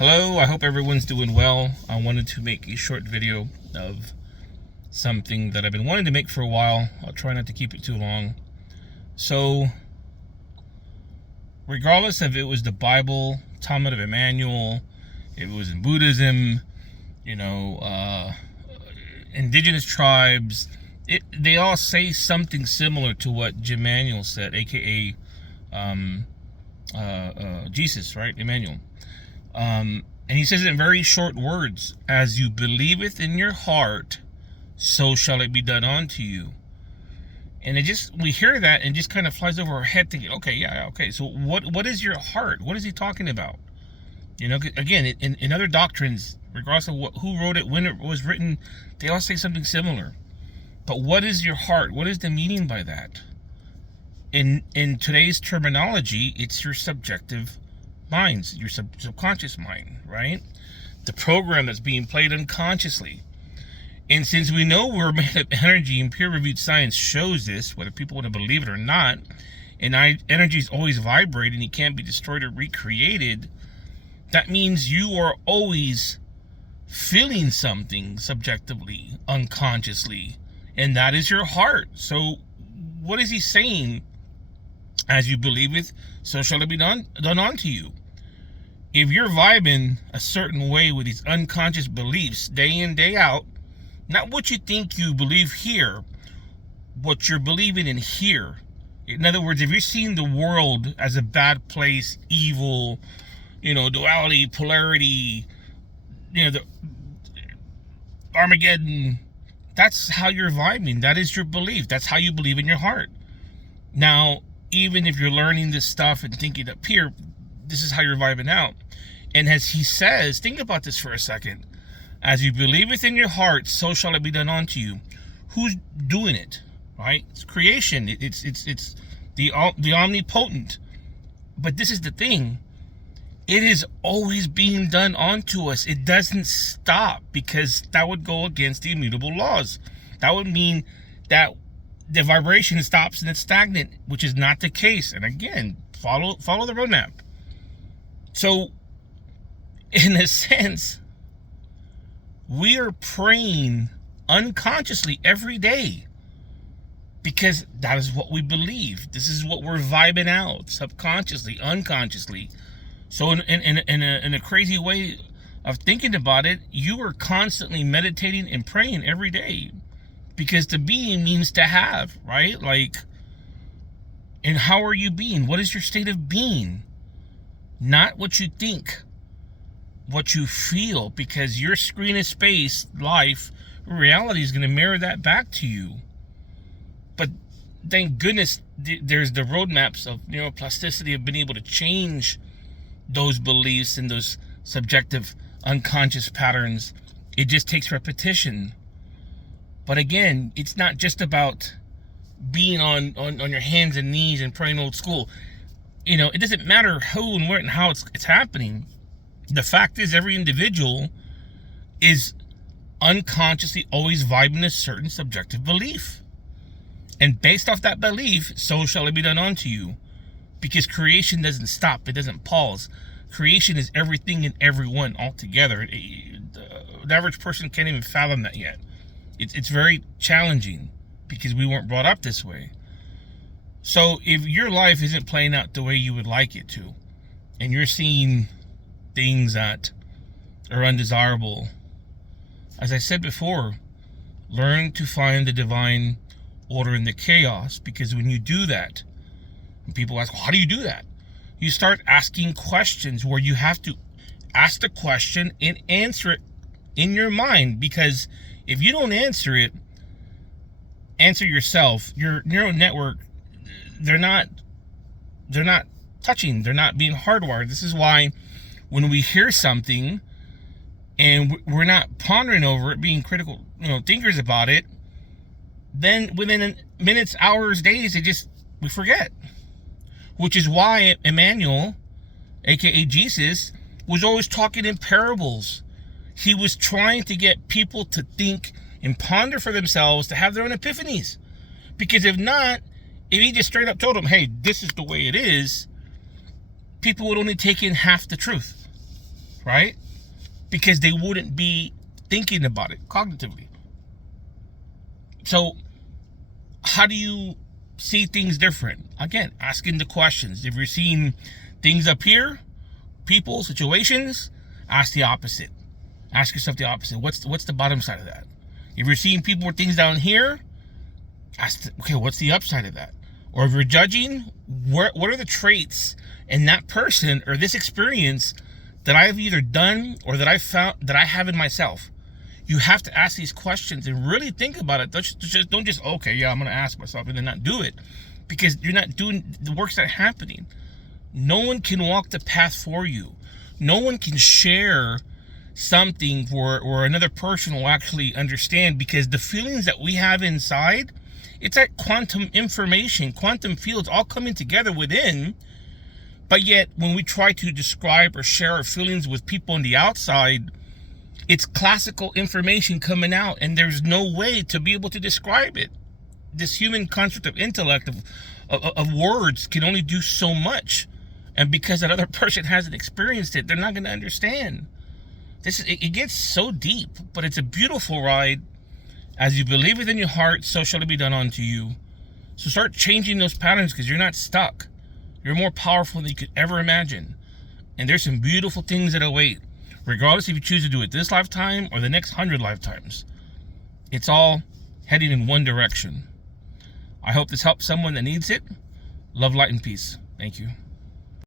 Hello, I hope everyone's doing well. I wanted to make a short video of something that I've been wanting to make for a while. I'll try not to keep it too long. So, regardless if it was the Bible, Talmud of Emmanuel, if it was in Buddhism, indigenous tribes, they all say something similar to what Emmanuel said, aka Jesus, right? Emmanuel. And he says it in very short words: as you believeth in your heart, so shall it be done unto you. And we hear that and just kind of flies over our head thinking, okay, so what is your heart? What is he talking about? Again, in other doctrines, regardless of who wrote it, when it was written, they all say something similar. But what is your heart? What is the meaning by that? In today's terminology, it's your subjective minds, your subconscious mind, right? The program that's being played unconsciously. And since we know we're made of energy, and peer-reviewed science shows this, whether people want to believe it or not, and energy is always vibrating, it can't be destroyed or recreated, that means you are always feeling something subjectively, unconsciously, and that is your heart. So what is he saying? As you believeth, so shall it be done unto you. If you're vibing a certain way with these unconscious beliefs day in, day out, not what you think you believe here, what you're believing in here. In other words, if you're seeing the world as a bad place, evil, duality, polarity, the Armageddon, that's how you're vibing. That is your belief. That's how you believe in your heart. Now, even if you're learning this stuff and thinking up here, this is how you're vibing out. And as he says, think about this for a second. As you believe within your heart, so shall it be done unto you. Who's doing it? Right? It's creation. It's the omnipotent. But this is the thing. It is always being done unto us. It doesn't stop, because that would go against the immutable laws. That would mean that the vibration stops and it's stagnant, which is not the case. And again, follow the roadmap. So, in a sense, we are praying unconsciously every day, because that is what we believe. This is what we're vibing out subconsciously, unconsciously. So in a crazy way of thinking about it, you are constantly meditating and praying every day, because to be means to have, right? And how are you being? What is your state of being? Not what you think, what you feel, because your screen of space, life, reality is going to mirror that back to you. But thank goodness there's the roadmaps of neuroplasticity, of being able to change those beliefs and those subjective unconscious patterns. It just takes repetition. But again, it's not just about being on your hands and knees and praying old school. It doesn't matter who and where and how it's happening. The fact is, every individual is unconsciously always vibing a certain subjective belief. And based off that belief, so shall it be done unto you. Because creation doesn't stop. It doesn't pause. Creation is everything and everyone all together. The average person can't even fathom that yet. It's very challenging, because we weren't brought up this way. So if your life isn't playing out the way you would like it to, and you're seeing things that are undesirable, as I said before, learn to find the divine order in the chaos. Because when you do that, and people ask, well, how do you do that? You start asking questions where you have to ask the question and answer it in your mind. Because if you don't answer it, answer yourself, your neural network, they're not touching, they're not being hardwired. This is why when we hear something and we're not pondering over it, being critical, thinkers about it, then within minutes, hours, days, we forget. Which is why Emmanuel, aka Jesus, was always talking in parables. He was trying to get people to think and ponder for themselves, to have their own epiphanies. Because if not, if he just straight up told them, hey, this is the way it is, people would only take in half the truth. right? Because they wouldn't be thinking about it cognitively. So how do you see things different? Again, asking the questions. If you're seeing things up here, people, situations, ask the opposite. Ask yourself the opposite. What's the bottom side of that? If you're seeing people or things down here, okay, what's the upside of that? Or if you're judging, what are the traits in that person or this experience that I've either done or that I found that I have in myself? You have to ask these questions and really think about it. Don't just okay, yeah, I'm gonna ask myself and then not do it, because you're not doing the work's not happening. No one can walk the path for you. No one can share something where another person will actually understand, because the feelings that we have inside, it's like quantum information, quantum fields all coming together within. But yet when we try to describe or share our feelings with people on the outside, it's classical information coming out, and there's no way to be able to describe it. This human construct of intellect, of words, can only do so much. And because that other person hasn't experienced it, they're not going to understand. It gets so deep, but it's a beautiful ride. As you believe within your heart, so shall it be done unto you. So start changing those patterns, because you're not stuck. You're more powerful than you could ever imagine. And there's some beautiful things that await, regardless if you choose to do it this lifetime or the next 100 lifetimes. It's all heading in one direction. I hope this helps someone that needs it. Love, light, and peace. Thank you.